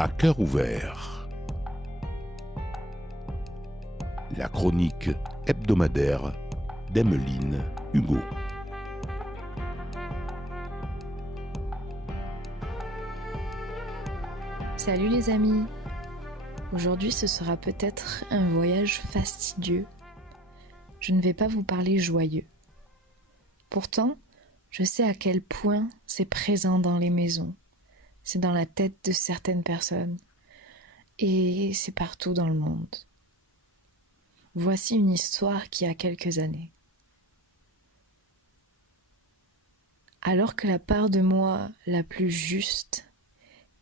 À cœur ouvert, la chronique hebdomadaire d'Emmeline Hugo. Salut les amis! Aujourd'hui ce sera peut-être un voyage fastidieux. Je ne vais pas vous parler joyeux. Pourtant, je sais à quel point c'est présent dans les maisons. C'est dans la tête de certaines personnes. Et c'est partout dans le monde. Voici une histoire qui a quelques années. Alors que la part de moi la plus juste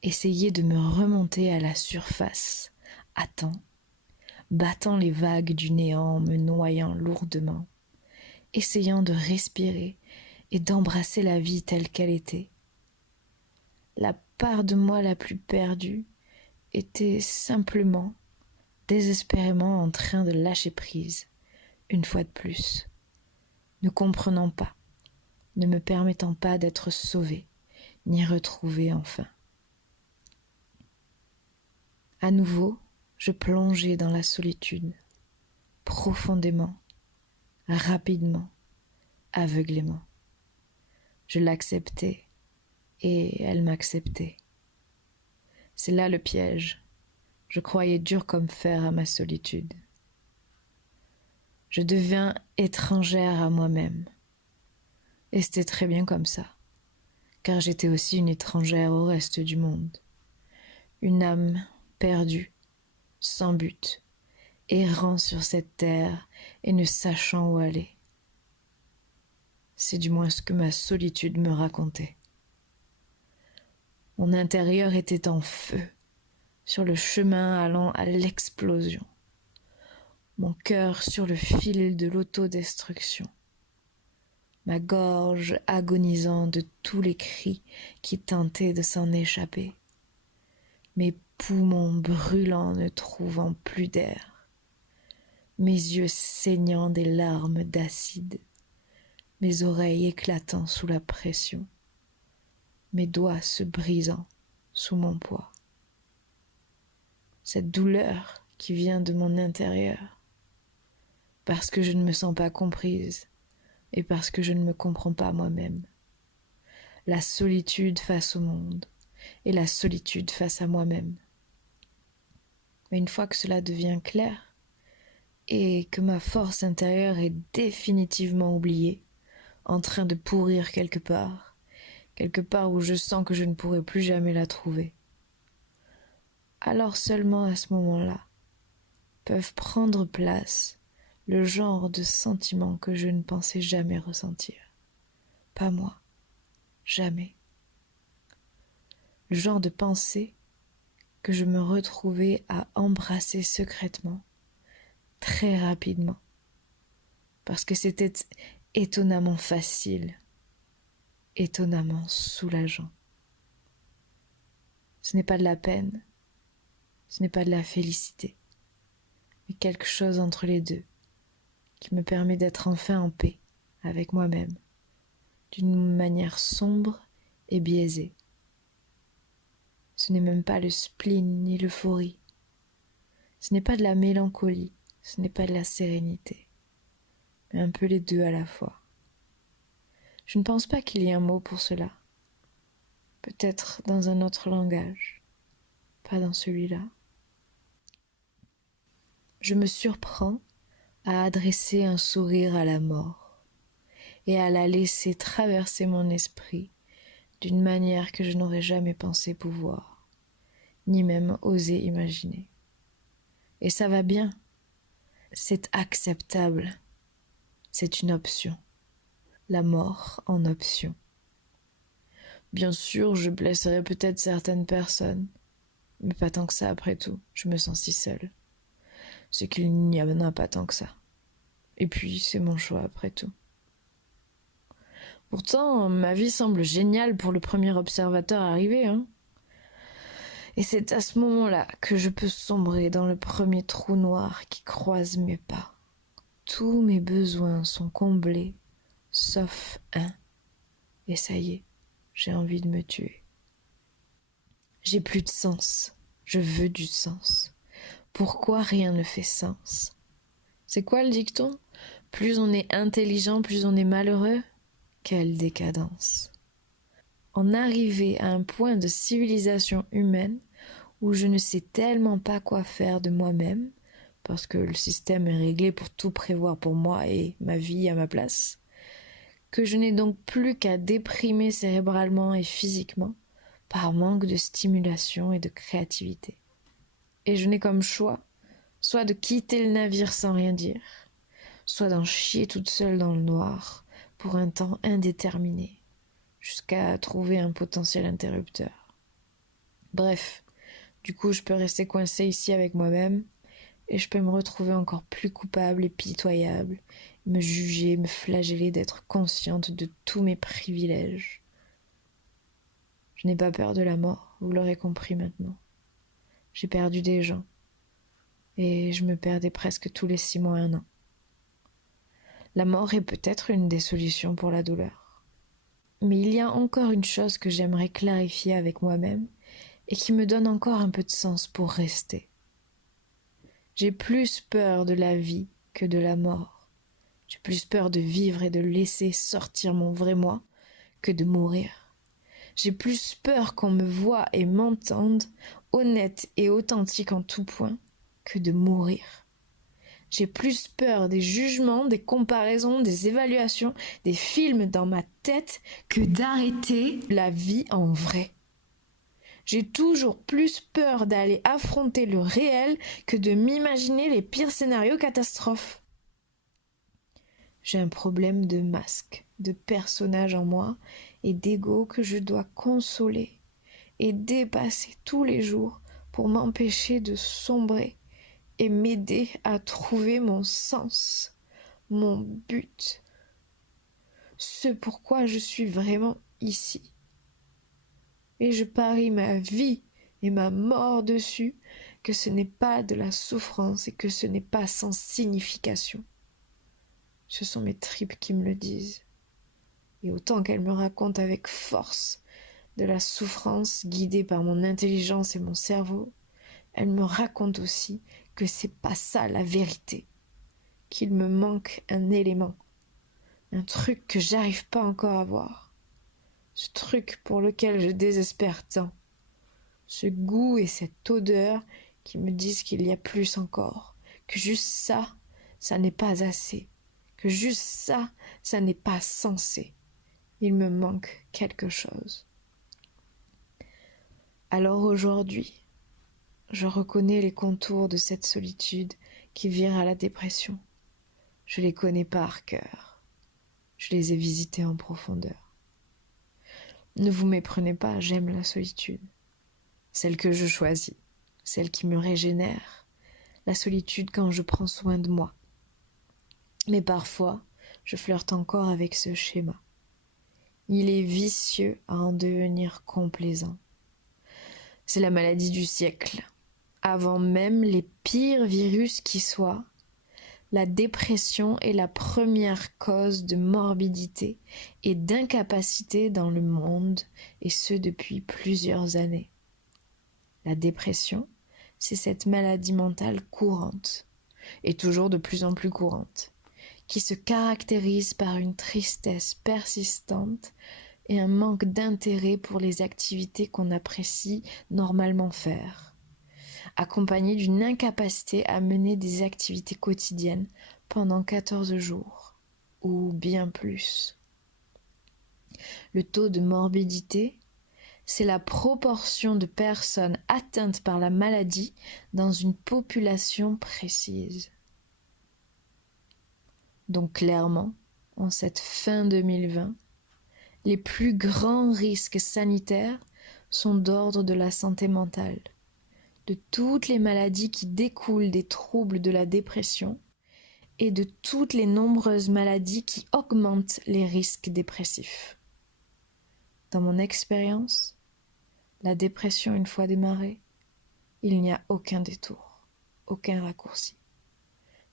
essayait de me remonter à la surface, à temps, battant les vagues du néant, me noyant lourdement, essayant de respirer et d'embrasser la vie telle qu'elle était. La part de moi la plus perdue était simplement, désespérément en train de lâcher prise, une fois de plus, ne comprenant pas, ne me permettant pas d'être sauvée, ni retrouvée enfin. À nouveau, je plongeais dans la solitude, profondément, rapidement, aveuglément. Je l'acceptais et elle m'acceptait. C'est là le piège. Je croyais dur comme fer à ma solitude. Je deviens étrangère à moi-même. Et c'était très bien comme ça, car j'étais aussi une étrangère au reste du monde. Une âme perdue, sans but, errant sur cette terre et ne sachant où aller. C'est du moins ce que ma solitude me racontait. Mon intérieur était en feu, sur le chemin allant à l'explosion. Mon cœur sur le fil de l'autodestruction. Ma gorge agonisant de tous les cris qui tentaient de s'en échapper. Mes poumons brûlants ne trouvant plus d'air. Mes yeux saignant des larmes d'acide. Mes oreilles éclatant sous la pression. Mes doigts se brisant sous mon poids. Cette douleur qui vient de mon intérieur, parce que je ne me sens pas comprise et parce que je ne me comprends pas moi-même. La solitude face au monde et la solitude face à moi-même. Mais une fois que cela devient clair et que ma force intérieure est définitivement oubliée, en train de pourrir quelque part où je sens que je ne pourrai plus jamais la trouver, alors seulement à ce moment-là peuvent prendre place le genre de sentiments que je ne pensais jamais ressentir. Pas moi, jamais. Le genre de pensée que je me retrouvais à embrasser secrètement, très rapidement, parce que c'était étonnamment facile, étonnamment soulageant. Ce n'est pas de la peine, ce n'est pas de la félicité, mais quelque chose entre les deux, qui me permet d'être enfin en paix avec moi-même, d'une manière sombre et biaisée. Ce n'est même pas le spleen ni l'euphorie. Ce n'est pas de la mélancolie, ce n'est pas de la sérénité, mais un peu les deux à la fois. Je ne pense pas qu'il y ait un mot pour cela. Peut-être dans un autre langage, pas dans celui-là. Je me surprends à adresser un sourire à la mort et à la laisser traverser mon esprit d'une manière que je n'aurais jamais pensé pouvoir, ni même osé imaginer. Et ça va bien, c'est acceptable, c'est une option, la mort en option. Bien sûr, je blesserai peut-être certaines personnes, mais pas tant que ça après tout, je me sens si seule. C'est qu'il n'y en a pas tant que ça. Et puis, c'est mon choix après tout. Pourtant, ma vie semble géniale pour le premier observateur arrivé, hein. Et c'est à ce moment-là que je peux sombrer dans le premier trou noir qui croise mes pas. Tous mes besoins sont comblés, sauf un. Et ça y est, j'ai envie de me tuer. J'ai plus de sens, Je veux du sens. Pourquoi rien ne fait sens? C'est quoi le dicton? Plus on est intelligent, plus on est malheureux? Quelle décadence! En arriver à un point de civilisation humaine où je ne sais tellement pas quoi faire de moi-même, parce que le système est réglé pour tout prévoir pour moi et ma vie à ma place, que je n'ai donc plus qu'à déprimer cérébralement et physiquement par manque de stimulation et de créativité. Et je n'ai comme choix soit de quitter le navire sans rien dire, soit d'en chier toute seule dans le noir pour un temps indéterminé, jusqu'à trouver un potentiel interrupteur. Bref, du coup je peux rester coincée ici avec moi-même, et je peux me retrouver encore plus coupable et pitoyable, me juger, me flageller d'être consciente de tous mes privilèges. Je n'ai pas peur de la mort, vous l'aurez compris maintenant. J'ai perdu des gens, et je me perdais presque tous les 6 mois, 1 an. La mort est peut-être une des solutions pour la douleur. Mais il y a encore une chose que j'aimerais clarifier avec moi-même et qui me donne encore un peu de sens pour rester. J'ai plus peur de la vie que de la mort. J'ai plus peur de vivre et de laisser sortir mon vrai moi que de mourir. J'ai plus peur qu'on me voie et m'entende, honnête et authentique en tout point, que de mourir. J'ai plus peur des jugements, des comparaisons, des évaluations, des films dans ma tête que d'arrêter la vie en vrai. J'ai toujours plus peur d'aller affronter le réel que de m'imaginer les pires scénarios catastrophes. J'ai un problème de masque, de personnage en moi et d'ego que je dois consoler et dépasser tous les jours pour m'empêcher de sombrer et m'aider à trouver mon sens, mon but, ce pourquoi je suis vraiment ici. Et je parie ma vie et ma mort dessus que ce n'est pas de la souffrance et que ce n'est pas sans signification. Ce sont mes tripes qui me le disent. Et autant qu'elles me racontent avec force de la souffrance guidée par mon intelligence et mon cerveau, elles me racontent aussi que c'est pas ça la vérité, qu'il me manque un élément, un truc que j'arrive pas encore à voir, ce truc pour lequel je désespère tant, ce goût et cette odeur qui me disent qu'il y a plus encore, que juste ça, ça n'est pas assez, que juste ça, ça n'est pas censé. Il me manque quelque chose. Alors aujourd'hui, je reconnais les contours de cette solitude qui vire à la dépression. Je les connais par cœur. Je les ai visités en profondeur. Ne vous méprenez pas, j'aime la solitude. Celle que je choisis, celle qui me régénère. La solitude quand je prends soin de moi. Mais parfois, je flirte encore avec ce schéma. Il est vicieux à en devenir complaisant. C'est la maladie du siècle. Avant même les pires virus qui soient, la dépression est la première cause de morbidité et d'incapacité dans le monde, et ce depuis plusieurs années. La dépression, c'est cette maladie mentale courante, et toujours de plus en plus courante, qui se caractérise par une tristesse persistante et un manque d'intérêt pour les activités qu'on apprécie normalement faire, accompagné d'une incapacité à mener des activités quotidiennes pendant 14 jours, ou bien plus. Le taux de morbidité, c'est la proportion de personnes atteintes par la maladie dans une population précise. Donc clairement, en cette fin 2020, les plus grands risques sanitaires sont d'ordre de la santé mentale, de toutes les maladies qui découlent des troubles de la dépression et de toutes les nombreuses maladies qui augmentent les risques dépressifs. Dans mon expérience, la dépression une fois démarrée, il n'y a aucun détour, aucun raccourci.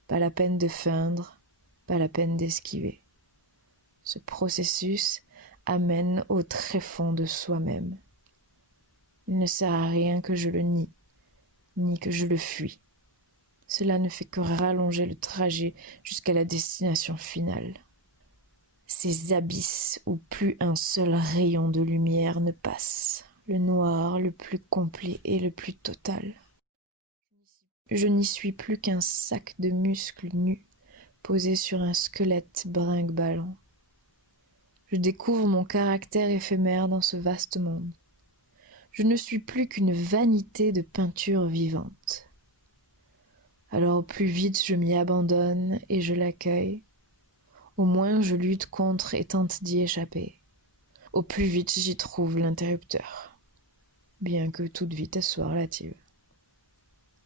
Pas la peine de feindre, pas la peine d'esquiver. Ce processus amène au tréfonds de soi-même. Il ne sert à rien que je le nie, ni que je le fuis. Cela ne fait que rallonger le trajet jusqu'à la destination finale. Ces abysses où plus un seul rayon de lumière ne passe, le noir le plus complet et le plus total. Je n'y suis plus qu'un sac de muscles nus posé sur un squelette brinque-ballant. Je découvre mon caractère éphémère dans ce vaste monde. Je ne suis plus qu'une vanité de peinture vivante. Alors au plus vite je m'y abandonne et je l'accueille. Au moins je lutte contre et tente d'y échapper. Au plus vite j'y trouve l'interrupteur, bien que toute vitesse soit relative.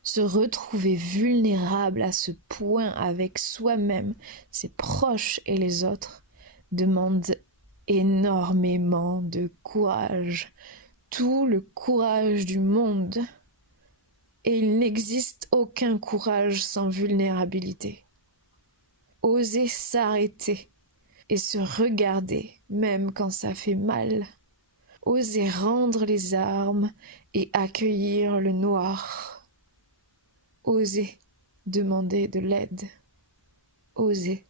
Se retrouver vulnérable à ce point avec soi-même, ses proches et les autres, demande énormément de courage, tout le courage du monde. Et il n'existe aucun courage sans vulnérabilité. Oser s'arrêter et se regarder, même quand ça fait mal. Oser rendre les armes et accueillir le noir. Oser demander de l'aide. Oser.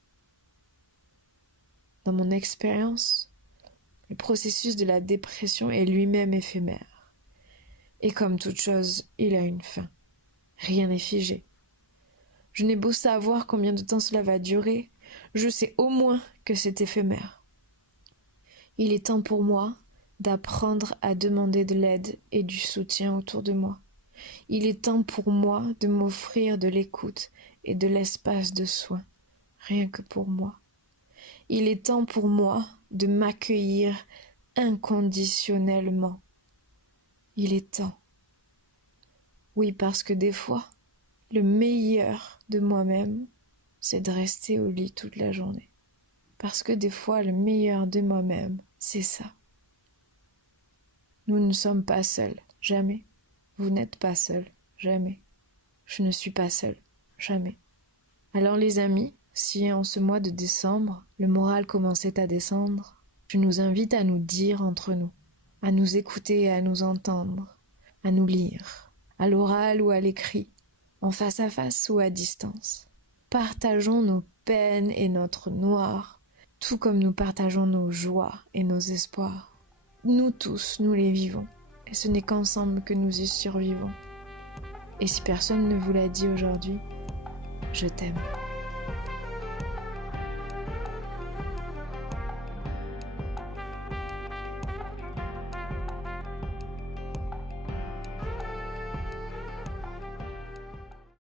Dans mon expérience, le processus de la dépression est lui-même éphémère. Et comme toute chose, il a une fin. Rien n'est figé. Je n'ai beau savoir combien de temps cela va durer, je sais au moins que c'est éphémère. Il est temps pour moi d'apprendre à demander de l'aide et du soutien autour de moi. Il est temps pour moi de m'offrir de l'écoute et de l'espace de soins, rien que pour moi. Il est temps pour moi de m'accueillir inconditionnellement. Il est temps. Oui, parce que des fois, le meilleur de moi-même, c'est de rester au lit toute la journée. Parce que des fois, le meilleur de moi-même, c'est ça. Nous ne sommes pas seuls, jamais. Vous n'êtes pas seuls, jamais. Je ne suis pas seule, jamais. Alors les amis, si en ce mois de décembre, le moral commençait à descendre, je nous invite à nous dire entre nous, à nous écouter et à nous entendre, à nous lire, à l'oral ou à l'écrit, en face à face ou à distance. Partageons nos peines et notre noir, tout comme nous partageons nos joies et nos espoirs. Nous tous, nous les vivons, et ce n'est qu'ensemble que nous y survivons. Et si personne ne vous l'a dit aujourd'hui, je t'aime.